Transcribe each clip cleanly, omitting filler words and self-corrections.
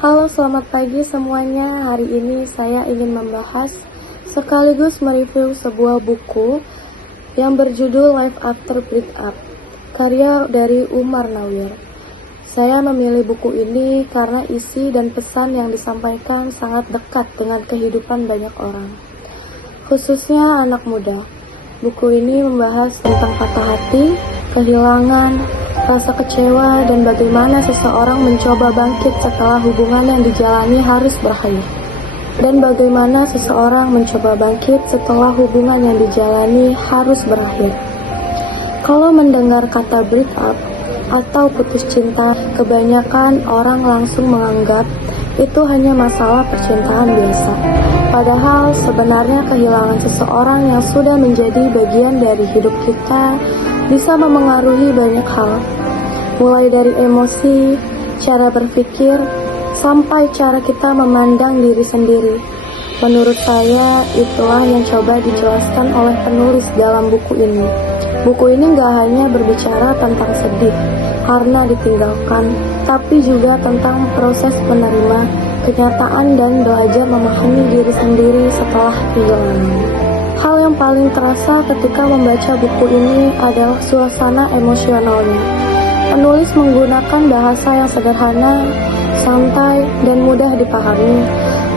Halo, selamat pagi semuanya. Hari ini saya ingin membahas sekaligus mereview sebuah buku yang berjudul Life After Breakup, karya dari Umar Nawir. Saya memilih buku ini karena isi dan pesan yang disampaikan sangat dekat dengan kehidupan banyak orang, khususnya anak muda. Buku ini membahas tentang patah hati, kehilangan, rasa kecewa, dan bagaimana seseorang mencoba bangkit setelah hubungan yang dijalani harus berakhir. Dan bagaimana seseorang mencoba bangkit setelah hubungan yang dijalani harus berakhir. Kalau mendengar kata break up atau putus cinta, kebanyakan orang langsung menganggap itu hanya masalah percintaan biasa. Padahal sebenarnya kehilangan seseorang yang sudah menjadi bagian dari hidup kita bisa memengaruhi banyak hal, mulai dari emosi, cara berpikir, sampai cara kita memandang diri sendiri. Menurut saya, itulah yang coba dijelaskan oleh penulis dalam buku ini. Buku ini gak hanya berbicara tentang sedih karena ditinggalkan, tapi juga tentang proses menerima kenyataan dan belajar memahami diri sendiri setelah kehilangan. Hal yang paling terasa ketika membaca buku ini adalah suasana emosionalnya. Penulis menggunakan bahasa yang sederhana, santai, dan mudah dipahami,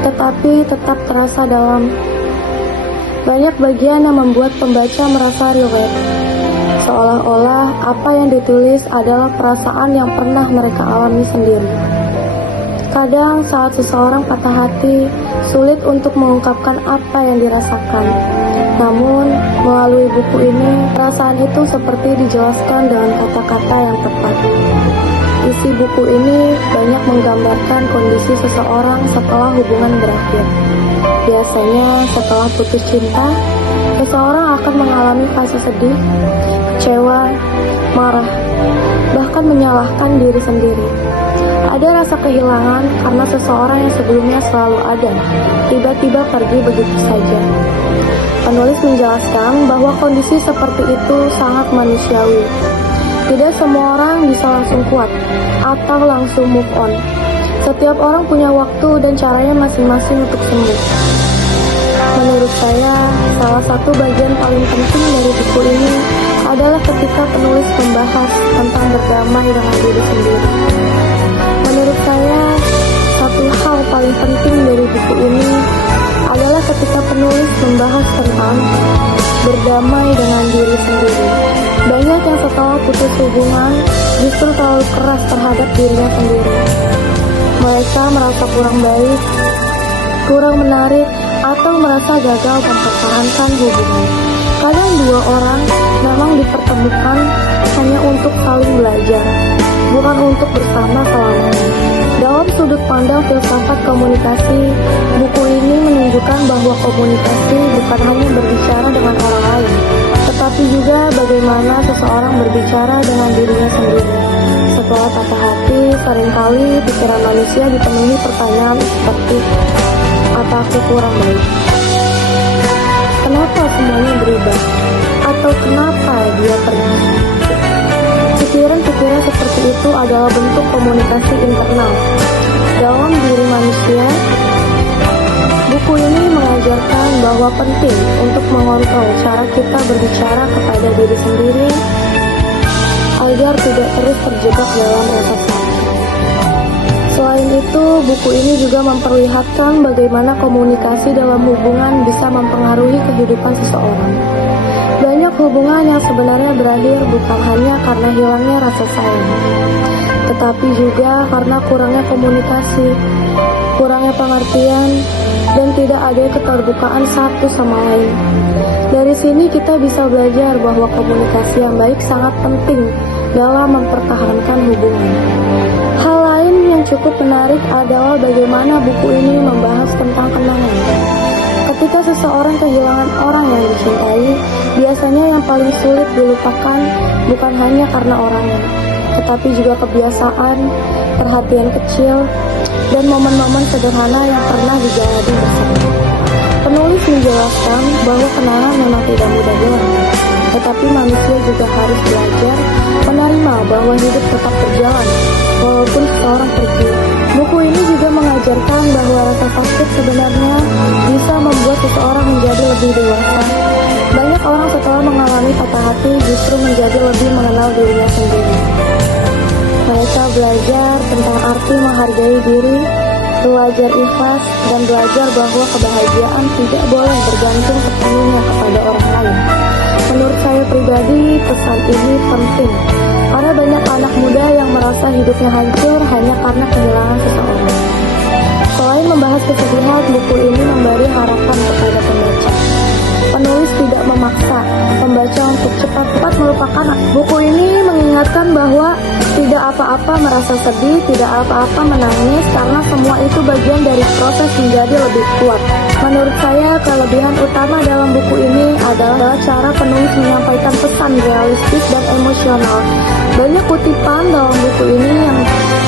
tetapi tetap terasa dalam. Banyak bagian yang membuat pembaca merasa relate, seolah-olah apa yang ditulis adalah perasaan yang pernah mereka alami sendiri. Kadang saat seseorang patah hati, sulit untuk mengungkapkan apa yang dirasakan. Namun, melalui buku ini, perasaan itu seperti dijelaskan dengan kata-kata yang tepat. Isi buku ini banyak menggambarkan kondisi seseorang setelah hubungan berakhir. Biasanya, setelah putus cinta, seseorang akan mengalami fase sedih, kecewa, marah, bahkan menyalahkan diri sendiri. Ada rasa kehilangan karena seseorang yang sebelumnya selalu ada, tiba-tiba pergi begitu saja. Penulis menjelaskan bahwa kondisi seperti itu sangat manusiawi. Tidak semua orang bisa langsung kuat atau langsung move on. Setiap orang punya waktu dan caranya masing-masing untuk sembuh. Menurut saya, salah satu bagian paling penting dari buku ini adalah ketika penulis membahas tentang berdamai dengan diri sendiri. Menurut saya, satu hal paling penting dari buku ini adalah ketika penulis membahas tentang berdamai dengan diri sendiri. Banyak yang setelah putus hubungan justru terlalu keras terhadap dirinya sendiri. Mereka merasa kurang baik, kurang menarik, atau merasa gagal mempertahankan hubungan. Kadang dua orang memang dipertemukan hanya untuk saling belajar, bukan untuk bersama selamanya. Dalam sudut pandang filsafat komunikasi, buku ini menunjukkan bahwa komunikasi bukan hanya berbicara dengan orang lain, tetapi juga bagaimana seseorang berbicara dengan dirinya sendiri. Setelah patah hati, seringkali pikiran manusia dipenuhi pertanyaan seperti, apa aku kurang baik? Kenapa semuanya berubah? Atau kenapa dia pergi? Pikiran-pikiran seperti itu adalah bentuk komunikasi internal dalam diri manusia. Buku ini mengajarkan bahwa penting untuk mengontrol cara kita berbicara kepada diri sendiri agar tidak terus terjebak dalam rasa sakit. Selain itu, buku ini juga memperlihatkan bagaimana komunikasi dalam hubungan bisa mempengaruhi kehidupan seseorang. Banyak hubungan yang sebenarnya berakhir bukan hanya karena hilangnya rasa sayang, tetapi juga karena kurangnya komunikasi, kurangnya pengertian, dan tidak ada keterbukaan satu sama lain. Dari sini kita bisa belajar bahwa komunikasi yang baik sangat penting dalam mempertahankan hubungan. Hal lain yang cukup menarik adalah bagaimana buku ini membahas tentang kenangan. Ketika seseorang kehilangan orang yang dicintai, biasanya yang paling sulit dilupakan bukan hanya karena orangnya, tetapi juga kebiasaan, perhatian kecil, dan momen-momen sederhana yang pernah dijalani bersama. Penulis menjelaskan bahwa kenangan memang tidak mudah hilang, tetapi manusia juga harus belajar menerima bahwa hidup tetap berjalan, walaupun seseorang pergi. Buku ini juga mengajarkan bahwa rasa sakit sebenarnya bisa membuat seseorang menjadi lebih dewasa. Banyak orang setelah mengalami patah hati justru menjadi lebih mengenal dirinya sendiri. Mereka belajar tentang arti menghargai diri, belajar ikhlas, dan belajar bahwa kebahagiaan tidak boleh bergantung sepenuhnya kepada orang lain. Menurut saya pribadi, pesan ini penting, karena banyak anak muda yang merasa hidupnya hancur hanya karena kehilangan seseorang. Selain membahas kesedihan, buku ini memberi harapan kepada pembaca. Penulis tidak memaksa pembaca untuk cepat-cepat melupakan. Buku ini mengingatkan bahwa tidak apa-apa merasa sedih, tidak apa-apa menangis, karena semua itu bagian dari proses menjadi lebih kuat. Menurut saya, kelebihan utama dalam buku ini adalah cara penulis menyampaikan pesan realistis dan emosional. Banyak kutipan dalam buku ini yang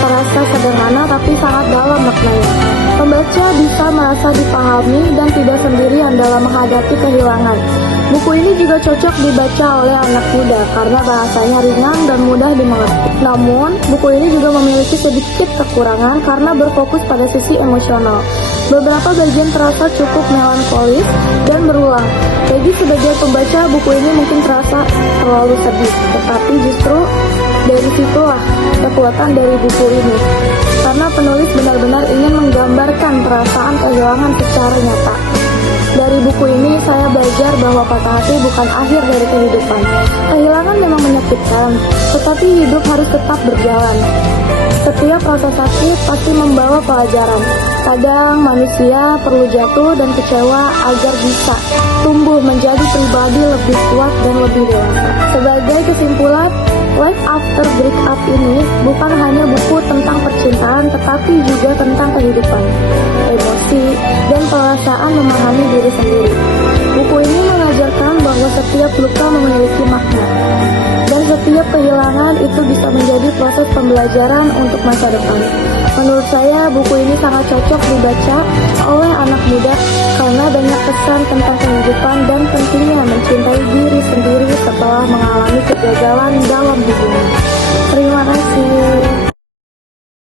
terasa sederhana tapi sangat dalam maknanya. Pembaca bisa merasa dipahami dan tidak sendirian dalam menghadapi kehilangan. Buku ini juga cocok dibaca oleh anak muda karena bahasanya ringan dan mudah dimengerti. Namun, buku ini juga memiliki sedikit kekurangan karena berfokus pada sisi emosional. Beberapa bagian terasa cukup melankolis dan berulang. Bagi sebagian pembaca, buku ini mungkin terasa terlalu sedih, tetapi justru dari situlah kekuatan dari buku ini. Karena penulis benar-benar ingin menggambarkan perasaan kehilangan secara nyata. Dari buku ini saya belajar bahwa patah hati bukan akhir dari kehidupan. Kehilangan memang menyakitkan, tetapi hidup harus tetap berjalan. Setiap rasa sakit pasti membawa pelajaran. Kadang manusia perlu jatuh dan kecewa agar bisa tumbuh menjadi pribadi lebih kuat dan lebih dewasa. Sebagai kesimpulan, Life After Breakup ini bukan hanya buku tentang percintaan, tetapi juga tentang kehidupan, emosi, dan perasaan memahami diri sendiri. Buku ini mengajarkan bahwa setiap luka memiliki makna, dan setiap kehilangan itu bisa menjadi proses pembelajaran untuk masa depan. Menurut saya, buku ini sangat cocok dibaca oleh anak muda karena banyak pesan tentang kehidupan dan pentingnya